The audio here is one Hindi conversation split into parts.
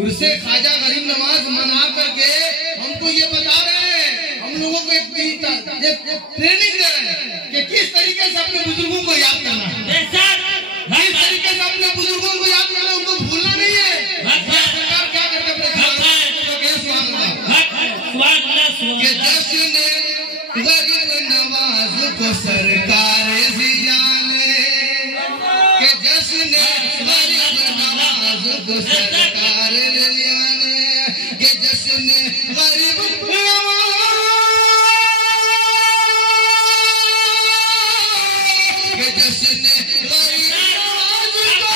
उनसे ख्वाजा गरीब नवाज मना करके हमको ये बता रहे हैं, हम लोगों को एक ट्रेनिंग दे रहे हैं कि किस तरीके से अपने बुजुर्गों को याद करना है, किस तरीके से अपने बुजुर्गों को याद करना, उनको भूलना नहीं है। सरकार क्या करते अपने जश्न गरीब नवाज को सरकार भी जाने, के जश्न गरीब नवाज को सरकार जाने, के जश्न गरीब के जश्न गरीब नवाज को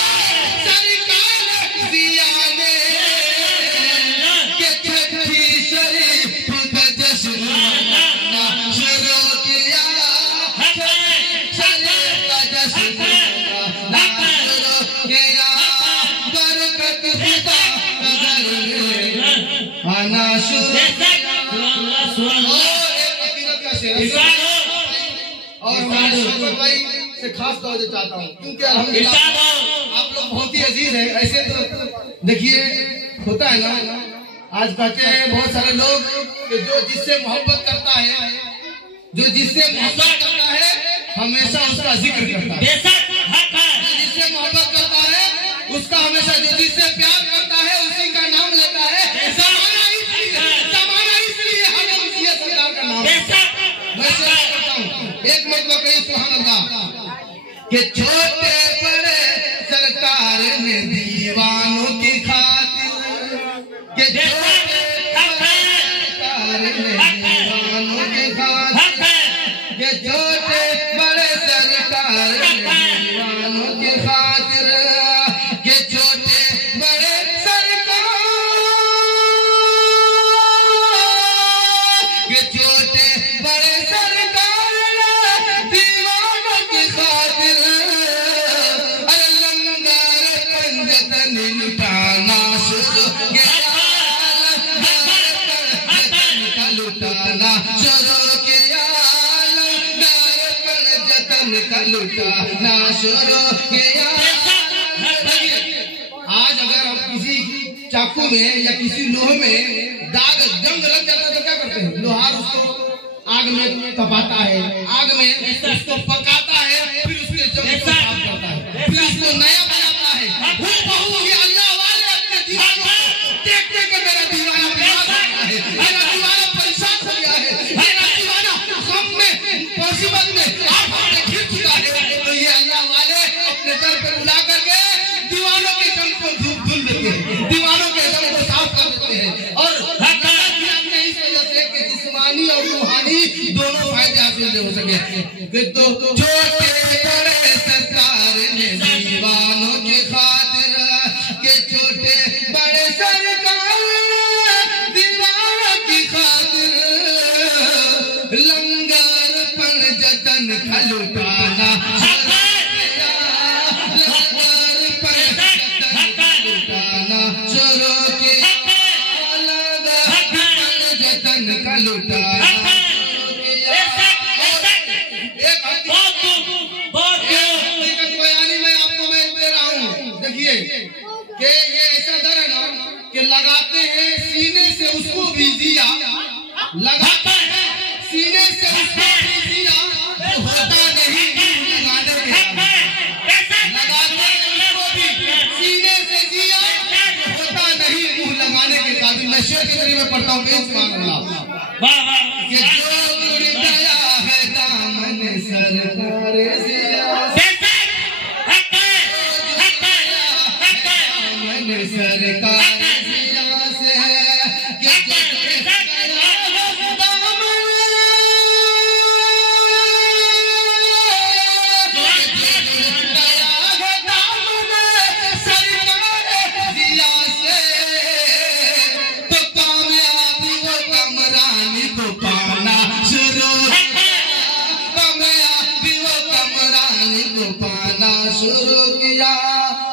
सरकार दियाने, के छठी शरीफ का जश्न शुरू किया, शरीफ का जश्न शुरू किया, बरकत खुदा आना शुरू। और भाई से खास तवज्जो चाहता हूँ क्योंकि अल्हम्दुलिल्लाह आप लोग बहुत ही अजीज है। ऐसे तो देखिए होता है ना, आज कहते हैं बहुत सारे लोग कि जो जिससे मोहब्बत करता है, जो जिससे मोहब्बत करता है हमेशा उसका जिक्र करता है, जिससे मोहब्बत करता है उसका हमेशा, जो जिससे प्यार करता है उसी का नाम लेता है। ज़माना इसलिए हमें उसी सरकार का नाम मैं करता हूँ। एक मतलब कही सुभान अल्लाह कि छोटे बड़े सरकार ने दीवानों की खातिर, के छोटे सरकार ने दीवानों की खातिर, के छोटे बड़े सरकार ने दीवानों की खातिर, के छोटे बड़े सरकार, के छोटे बड़े सरकार दीवानों की खातिर, अरे लंगर पंजतन लुटाना शुरू किया, लुटाना शुरू किया, लंगर पंजतन का लुटाना शुरू किया। आज अगर हम किसी चाकू में या किसी लोहे में दाग जंग लग जाता है तो क्या करते हैं, लोहार उसको आग में तपाता है, आग में उसको पकाता है, फिर उसके जंग को साफ करता है, फिर उसको नया बनाता है। वो बहु ये अल्लाह वाले अपने दीवानों को देख देख के मेरा दीवाना बीमार हो गया है, मेरा दीवाना परेशान हो गया है, मेरा दीवाना गम में मुसीबत में आप हमने घिर चुका है। तो ये अल्लाह वाले अपने दर पे बुला करके दीवानों के जंग को धुल देते हैं, दीवानों के जंग को साफ कर देते हैं। और इस वजह से कि जिस्मानी और रूहानी दोनों फायदे हासिल हो सके। तो छोटे बड़े सरकार ने दीवानों की खातिर, के छोटे बड़े सरकार दीवानों की खातिर, लंगर पर जतन का लुटाना, लंगर पर जतन का लुटाना शुरू किया, लंगर पर जतन का लुटाना कि ये ऐसा दर है ना कि लगाते हैं सीने से उसको भी दिया, लगाते हैं सीने से उसको भी दिया, तो होता नहीं लगाने के, लगाते हैं उसको भी सीने से दिया, होता नहीं मुंह लगाने के काबिल। मैं शेर के जरिए में पढ़ता हूँ कि जो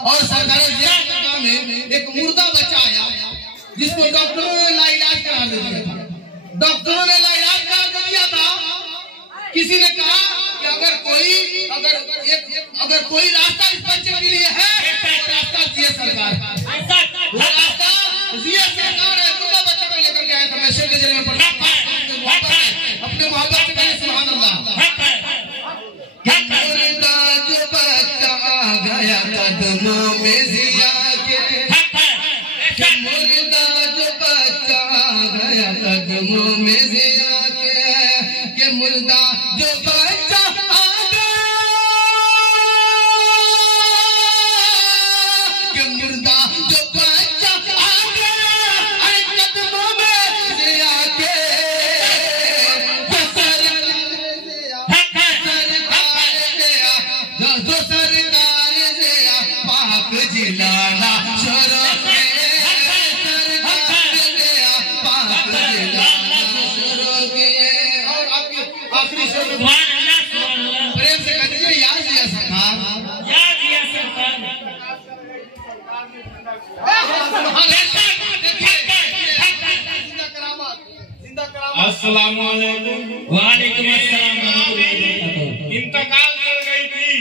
और सरकारी जिला में एक मुर्दा बच्चा आया जिसको डॉक्टरों ने लाइलाज करा दिया था। डॉक्टरों ने लाइलाज करा दिया था। किसी ने कहा कि अगर कोई रास्ता इस बच्चे के लिए है तो रास्ता दिए सरकार, वो रास्ता दिए सरकार है। मुर्दा बच्चा को लेकर के आया था। मैं शेर के जरिए में पढ़ा अपने मोहब्बत से कहे सुभान अल्लाह। मुर्दा जो बच्चा आ गया कदमों में जिया के, मुर्दा जो बच्चा आ गया कदमों में जिया के मुर्दा जो बच्चा आ गया के मुर्दा जो बच्चा आ गया अरे कदमों में जिया के सरकार जिया पाक जिलाना शोरों प्रेम से कह दीजिए याद दिया सरकार, याद दिया सरकार। अस्सलाम वालेकुम। वालेकुम अस्सलाम। इंतकाल कर गई थी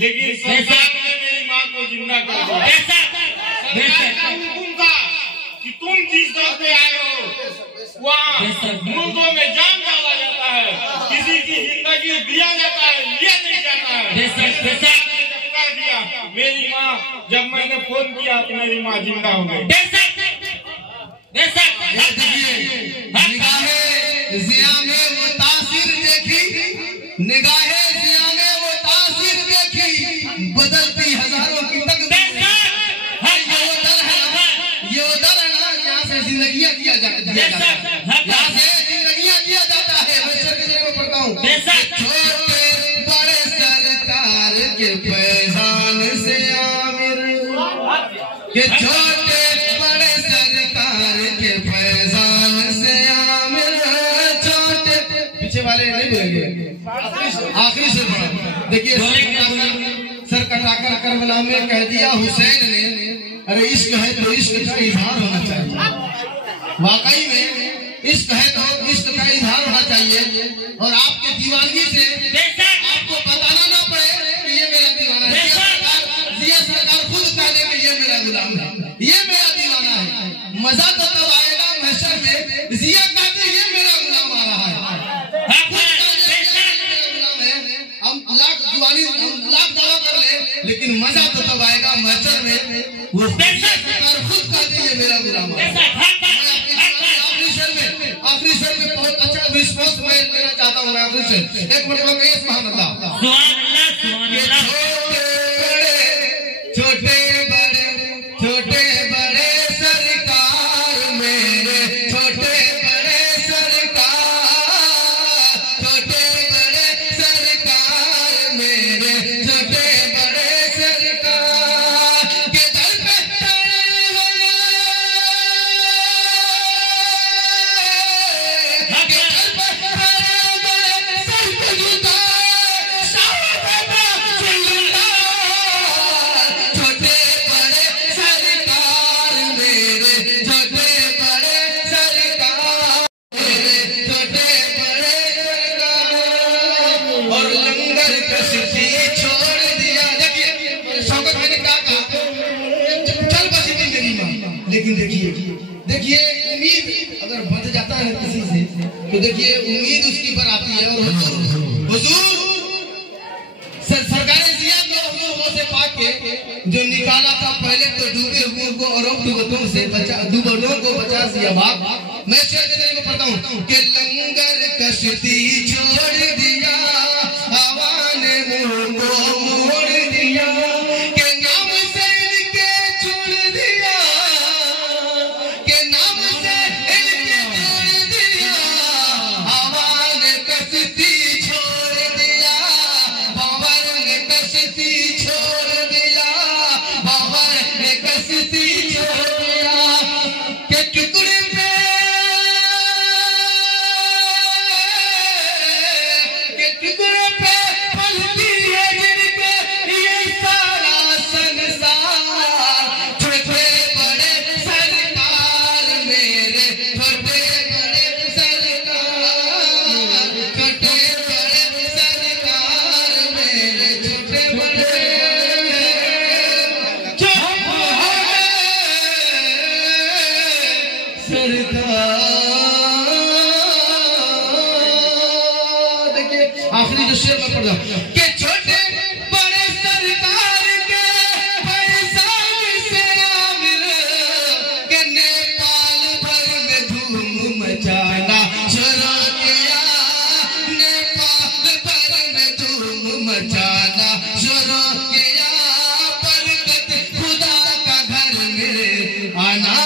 लेकिन सरकार ने मेरी माँ को जिंदा कर दिया। सरकार का हुक्म था कि तुम जिस दर पे आए हो वहाँ मुर्दों में जान डाला जाता है, किसी की जिंदगी दिया जाता है, लिया नहीं जाता है। कर दिया मेरी माँ, जब मैंने फोन किया तो मेरी माँ जिंदा हो गई। निगाहे जिया में वो तासीर देखी, निगाहे जिया में वो तासीर देखी, बदलती हजारों की तकदीर। ये वो दर है ना जहाँ से जिंदगियाँ दिया जाता है, यहाँ से जिंदगियाँ दिया जाता है। मैं शर्त को पढ़ता हूँ। छोटे बड़े सरकार के फैजान से आमिर, के छोटे बड़े सरकार के फैजान से आमिर, छोटे पीछे वाले नहीं बोलेंगे, आखिरी से पढ़ा। देखिए सर कटाकर करबला में कह दिया हुसैन ने, अरे इश्क है तो इश्क का इजहार होना चाहिए। वाकई में इश्क है तो इश्क का इजहार होना चाहिए और आपके दीवानगी से आपको बताना ना पड़े कि ये मेरा दीवाना है। जिया सरकार खुद कह दे कि ये मेरा गुलाम है, ये मेरा दीवाना है। मजा तो तब आएगा महशर में, जिया कहते ये मेरा गुलाम आ रहा है। हम लाख दावा कर ले लेकिन मजा तो तब आएगा महशर में, वो सरकार खुद कहते ये मेरा गुलाम है। आखिरी शेर में बहुत अच्छा रिस्पॉन्स मैं देना चाहता हूँ। आखिरी शेर एक मिनट में सुभान अल्लाह, सुभान अल्लाह, सुभान अल्लाह। छोटे बड़े सरकार मेरे, छोटे बड़े सरकार, छोटे बड़े सरकार मेरे, छोटे बड़े सरकार के दर पे लेकिन देखिए उम्मीद अगर बच जाता है किसी से तो देखिए उम्मीद उसकी पर आती है। और हुजूर सरकारी जिया को से पाक के जो निकाला था पहले तो डूबे हुए को और अब डूबों से डूबों को बचा दिया बाप। मैं शेर देने को पढ़ता हूँ कि लंगर कश्ती छोड़ दिया, हवा ने मुंह को मोड़ दिया, के नाम से इनके छोड़ दिया, के नाम से इनके छोड़ दिया, हवा ने कश्ती छोड़ दिया, बाबर ने कश्ती छोड़ दिया, बाबर ने कश्ती छोड़ दिया, के टुकड़े पे पलती है जिनके ये सारा संसार, आखिरी जो शेर में पढ़ रहा हूं कि छोटे बड़े सरकार के पैसा से आमिर के नेपाल भर में धूम मचाना शुरू किया, नेपाल भर में धूम मचाना शुरू किया, बरकत खुदा का घर में आना